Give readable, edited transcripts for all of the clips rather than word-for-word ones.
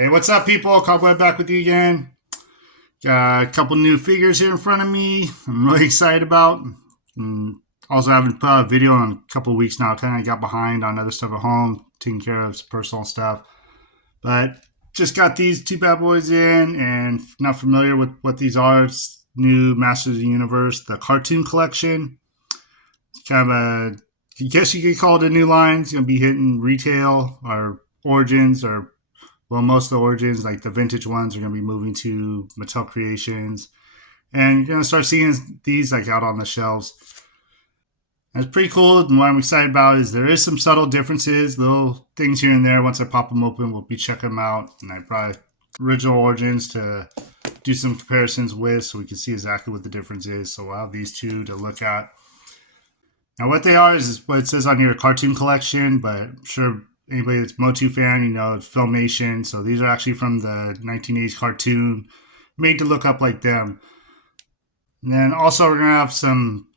Hey, what's up, people? Cobweb back with you again. Got a couple new figures here in front of me. I'm really excited about. And also, I haven't put out a video in a couple weeks now. Kind of got behind on other stuff at home, taking care of some personal stuff. But just got these two bad boys in, and not familiar with what these are. It's new Masters of the Universe, the cartoon collection. It's kind of I guess you could call it a new line. It's going to be hitting retail or Origins or most of the Origins, like the vintage ones, are going to be moving to Mattel Creations. And you're going to start seeing these like out on the shelves. And it's pretty cool. And what I'm excited about is there is some subtle differences, little things here and there. Once I pop them open, we'll be checking them out. And I brought original Origins to do some comparisons with so we can see exactly what the difference is. So we'll have these two to look at. Now, what they are is what it says on here, cartoon collection, but I'm sure anybody that's Motu fan, it's Filmation. So these are actually from the 1980s cartoon, made to look up like them. And then also we're going to have some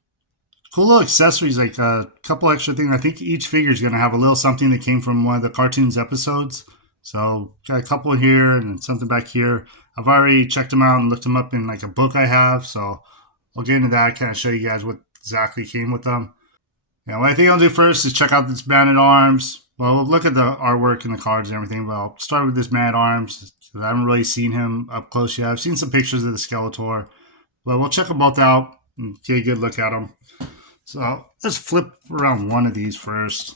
cool little accessories, like a couple extra things. I think each figure is going to have a little something that came from one of the cartoons episodes. So got a couple here and something back here. I've already checked them out and looked them up in like a book I have. So I'll get into that, kind of show you guys what exactly came with them. Now, what I think I'll do first is check out this Man at Arms. Well, we'll look at the artwork and the cards and everything, but I'll start with this Man at Arms. I haven't really seen him up close yet. I've seen some pictures of the Skeletor, but we'll check them both out and get a good look at them. So let's flip around one of these first.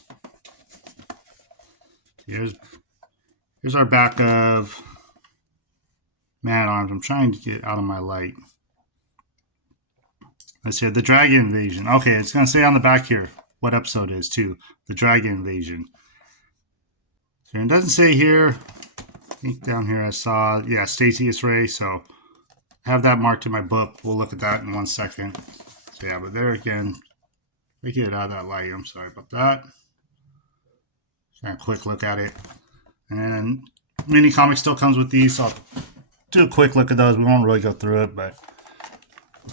Here's our back of Man at Arms. I'm trying to get out of my light. Let's see, the Dragon Invasion. Okay, it's going to say on the back here what episode it is, too. The Dragon Invasion. So it doesn't say here. I think down here I saw, Stacy is Ray. So I have that marked in my book. We'll look at that in 1 second. So yeah, but there again, we get it out of that light. I'm sorry about that. Kind of quick look at it. And mini comic still comes with these, so I'll do a quick look at those. We won't really go through it, but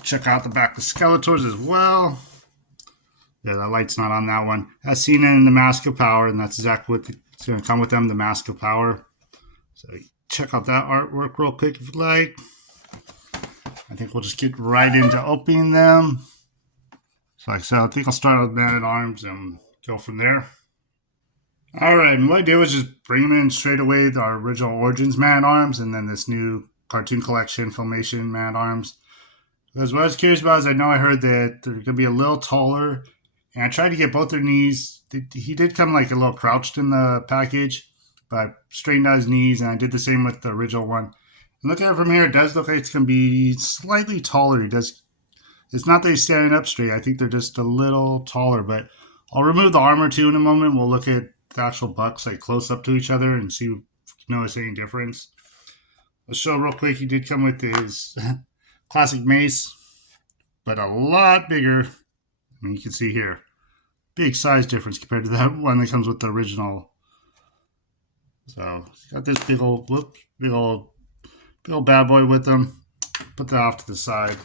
check out the back of Skeletors as well. Yeah, that light's not on that one. As seen in the Mask of Power, and that's exactly what it's going to come with them, the Mask of Power. So check out that artwork real quick if you'd like. I think we'll just get right into opening them. So like I said, I think I'll start with Man at Arms and go from there. Alright, and what I did was just bring them in straight away, our original Origins Man at Arms, and then this new cartoon collection, Filmation Man at Arms. Because what I was curious about is I heard that they're going to be a little taller. And I tried to get both their knees. He did come like a little crouched in the package, but I straightened out his knees, and I did the same with the original one. And looking at it from here, it does look like it's going to be slightly taller. It's not that he's standing up straight. I think they're just a little taller, but I'll remove the armor too in a moment. We'll look at the actual bucks like close up to each other and see if you notice any difference. Let's show real quick. He did come with his classic mace, but a lot bigger. I mean, you can see here, big size difference compared to that one that comes with the original. So got this big old bad boy with them. Put that off to the side.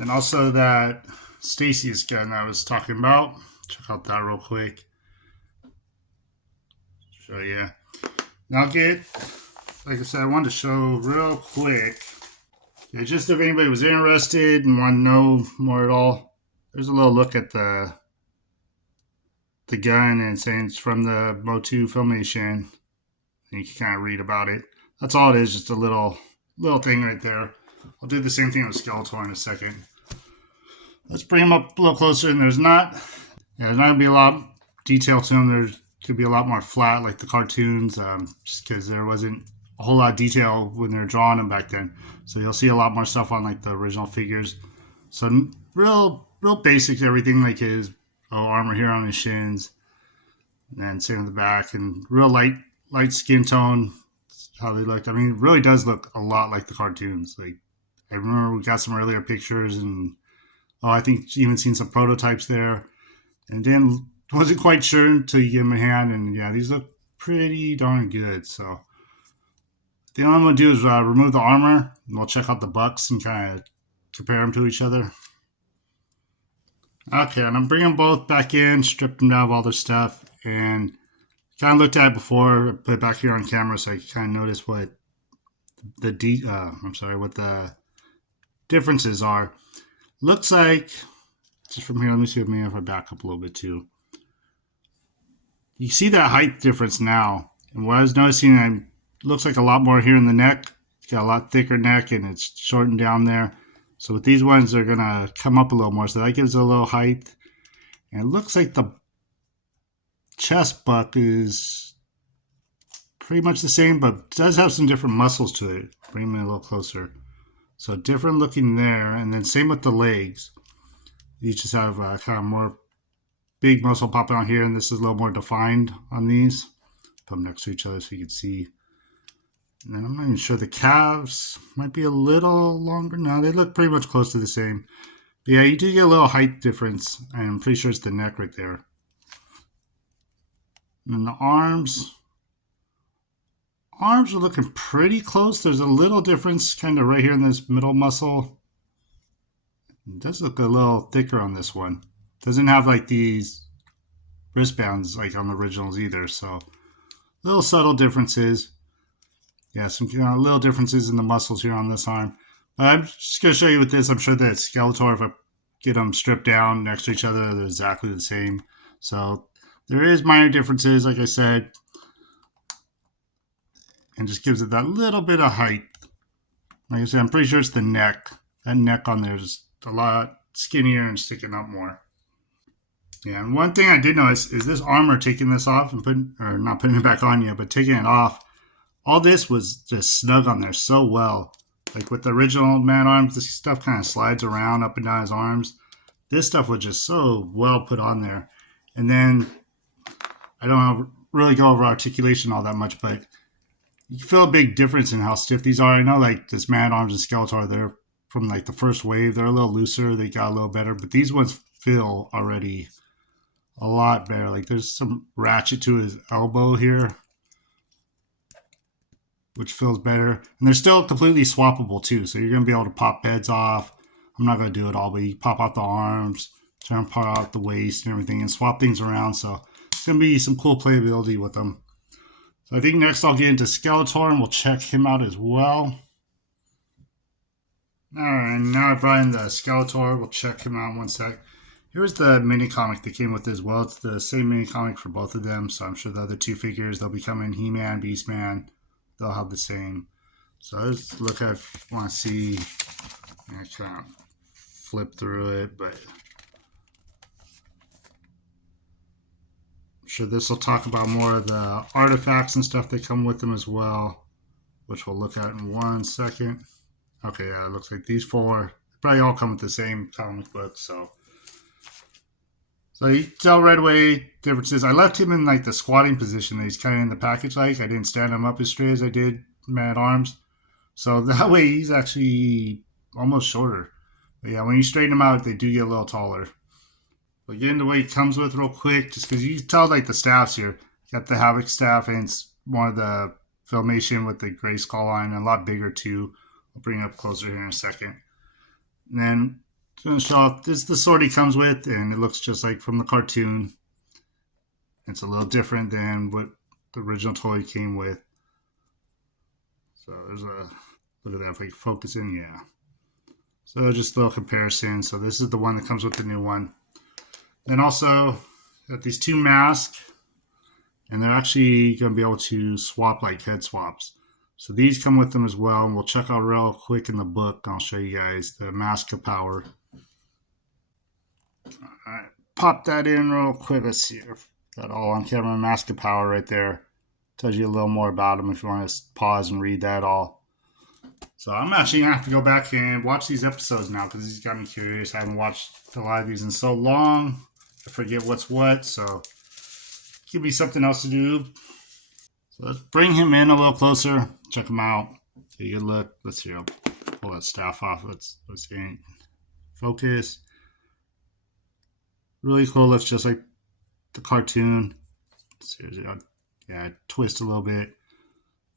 And also that Stacy's gun I was talking about. Check out that real quick. Show you. Now like I said, I wanted to show real quick. Yeah, just if anybody was interested and want to know more at all, there's a little look at the gun and saying it's from the Motu Filmation. And you can kind of read about it. That's all it is, just a little thing right there. I'll do the same thing with Skeletor in a second. Let's bring him up a little closer, and there's not going to be a lot of detail to him. There could be a lot more flat like the cartoons, just because there wasn't a whole lot of detail when they were drawing them back then. So you'll see a lot more stuff on like the original figures. So real basic everything, like his armor here on his shins, and then same on the back, and real light skin tone. How they looked. I mean, it really does look a lot like the cartoons. Like I remember we got some earlier pictures, and I think even seen some prototypes there, and then wasn't quite sure until you give them a hand, and yeah, these look pretty darn good. So the only thing I'm going to do is remove the armor, and we'll check out the bucks and kind of compare them to each other. Okay, and I'm bringing them both back in, stripped them down of all their stuff, and kind of looked at it before, put it back here on camera so I could kind of notice what what the differences are. Looks like, just from here, let me see if I back up a little bit too. You see that height difference now. And what I was noticing, it looks like a lot more here in the neck. It's got a lot thicker neck and it's shortened down there. So with these ones, they're going to come up a little more. So that gives it a little height. And it looks like the chest buck is pretty much the same, but does have some different muscles to it. Bring me a little closer. So different looking there. And then same with the legs. You just have kind of more big muscle popping out here, and this is a little more defined on these. Put them next to each other so you can see. And then I'm not even sure, the calves might be a little longer. No, they look pretty much close to the same. But yeah, you do get a little height difference, and I'm pretty sure it's the neck right there. And then the arms are looking pretty close. There's a little difference kind of right here in this middle muscle. It does look a little thicker on this one. Doesn't have like these wristbands like on the originals either. So little subtle differences. Yeah, some little differences in the muscles here on this arm. But I'm just going to show you with this. I'm sure that Skeletor, if I get them stripped down next to each other, they're exactly the same. So there is minor differences, like I said. And just gives it that little bit of height. Like I said, I'm pretty sure it's the neck. That neck on there is a lot skinnier and sticking up more. Yeah, and one thing I did notice is this armor, taking this off and not putting it back on yet, but taking it off. All this was just snug on there so well. Like with the original man arms, this stuff kind of slides around up and down his arms. This stuff was just so well put on there. And then, I don't really go over articulation all that much, but you can feel a big difference in how stiff these are. I know like this man arms and Skeletor, they're from like the first wave, they're a little looser, they got a little better, but these ones feel already a lot better. Like there's some ratchet to his elbow here, which feels better. And they're still completely swappable too. So you're going to be able to pop heads off. I'm not going to do it all, but you pop out the arms, turn part out the waist and everything and swap things around. So it's going to be some cool playability with them. So I think next I'll get into Skeletor and we'll check him out as well. Alright, now I brought in the Skeletor. We'll check him out in one sec. Here's the mini comic that came with it as well. It's the same mini comic for both of them. So I'm sure the other two figures, they'll be coming He-Man, Beast-Man. They'll have the same. So let's look at, if you want to see, I kind of flip through it, but I'm sure this will talk about more of the artifacts and stuff that come with them as well, which we'll look at in 1 second. Okay, yeah, it looks like these four probably all come with the same comic book, so you tell right away differences. I left him in like the squatting position that he's kind of in the package like. I didn't stand him up as straight as I did Man at Arms. So that way he's actually almost shorter. But yeah, when you straighten him out, they do get a little taller. But getting the way he comes with real quick, just because you can tell like the staffs here. Got the Havoc staff and it's one of the Filmation with the gray skull line, and a lot bigger too. I'll bring it up closer here in a second. And then going to show off, this is the sword he comes with, and it looks just like from the cartoon. It's a little different than what the original toy came with. So there's a, look at that, if I can focus in, yeah. So just a little comparison. So this is the one that comes with the new one. Then also, got these two masks, and they're actually going to be able to swap like head swaps. So these come with them as well, and we'll check out real quick in the book. I'll show you guys the Mask of Power. Alright, pop that in real quick. Let's see. Got all on camera. Mask of Power right there. Tells you a little more about them if you want to pause and read that all. So I'm actually going to have to go back and watch these episodes now because these got me curious. I haven't watched a lot of these in so long. I forget what's what, so give me something else to do. So let's bring him in a little closer. Check him out. Take a good look. Let's see. I'll pull that staff off. Let's see. Focus. Really cool. Looks just like the cartoon. Seriously, yeah, twist a little bit.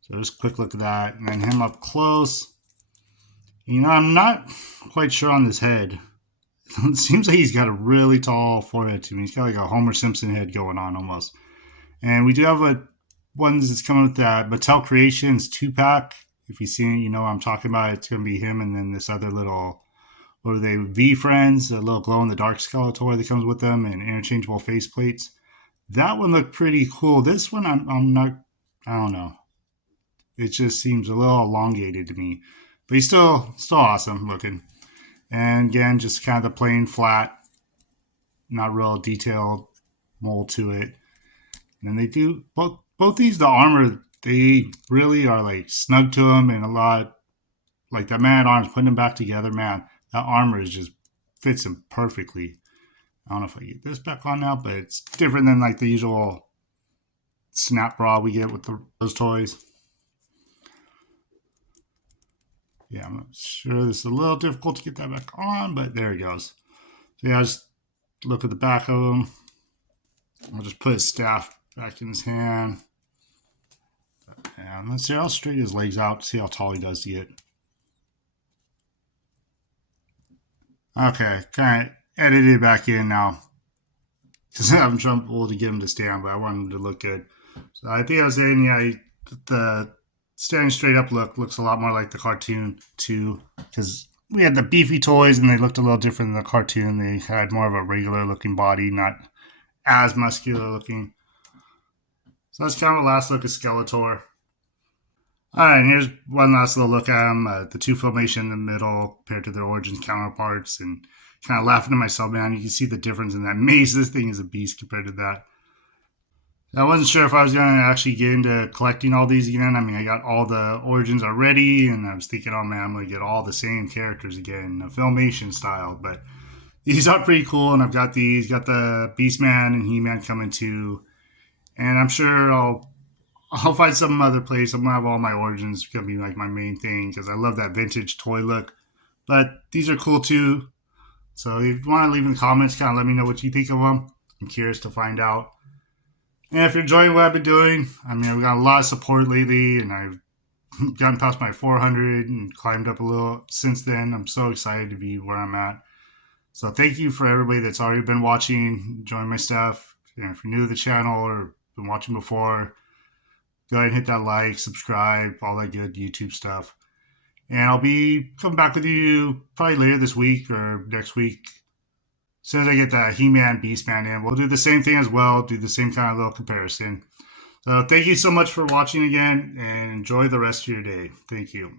So just a quick look at that. And then him up close. You know, I'm not quite sure on this head. It seems like he's got a really tall forehead to me. He's got like a Homer Simpson head going on almost. And we do have a one that's coming with that Mattel Creations 2-pack. If you've seen it, you know what I'm talking about. It's going to be him and then this other little, what are they, V Friends, a little glow in the dark Skeletor that comes with them and interchangeable faceplates. That one looked pretty cool. This one, I'm not, I don't know. It just seems a little elongated to me. But he's still awesome looking. And again, just kind of the plain flat, not real detailed mold to it. And they do both these, the armor, they really are like snug to them and a lot like that man at arms putting them back together, man. That armor is just fits him perfectly. I don't know if I get this back on now, but it's different than like the usual snap bra we get with those toys. Yeah, I'm not sure. This is a little difficult to get that back on, but there it goes. So yeah, I just look at the back of him. I'll just put his staff back in his hand. And let's see how straight his legs out, see how tall he does to get. Okay, kind of edited back in now. Because I'm having trouble to get him to stand, but I want him to look good. So I think I was saying, yeah, the standing straight up look looks a lot more like the cartoon too. Because we had the beefy toys and they looked a little different than the cartoon. They had more of a regular looking body, not as muscular looking. So that's kind of a last look at Skeletor. Alright, and here's one last little look at them. The two Filmation in the middle compared to their Origins counterparts, and kind of laughing to myself, man. You can see the difference in that maze. This thing is a beast compared to that. I wasn't sure if I was going to actually get into collecting all these again. I mean, I got all the Origins already, and I was thinking, oh man, I'm going to get all the same characters again, the Filmation style. But these are pretty cool, and I've got these. Got the Beastman and He-Man coming too. And I'm sure I'll find some other place. I'm gonna have all my Origins. It's gonna be like my main thing because I love that vintage toy look. But these are cool too. So if you want to leave in the comments, kind of let me know what you think of them. I'm curious to find out. And if you're enjoying what I've been doing, I mean, I've got a lot of support lately, and I've gotten past my 400 and climbed up a little since then. I'm so excited to be where I'm at. So thank you for everybody that's already been watching, enjoying my stuff. And if you're new to the channel or been watching before, go ahead and hit that like, subscribe, all that good YouTube stuff. And I'll be coming back with you probably later this week or next week. As soon as I get that He-Man Beastman in, we'll do the same thing as well, do the same kind of little comparison. So thank you so much for watching again, and enjoy the rest of your day. Thank you.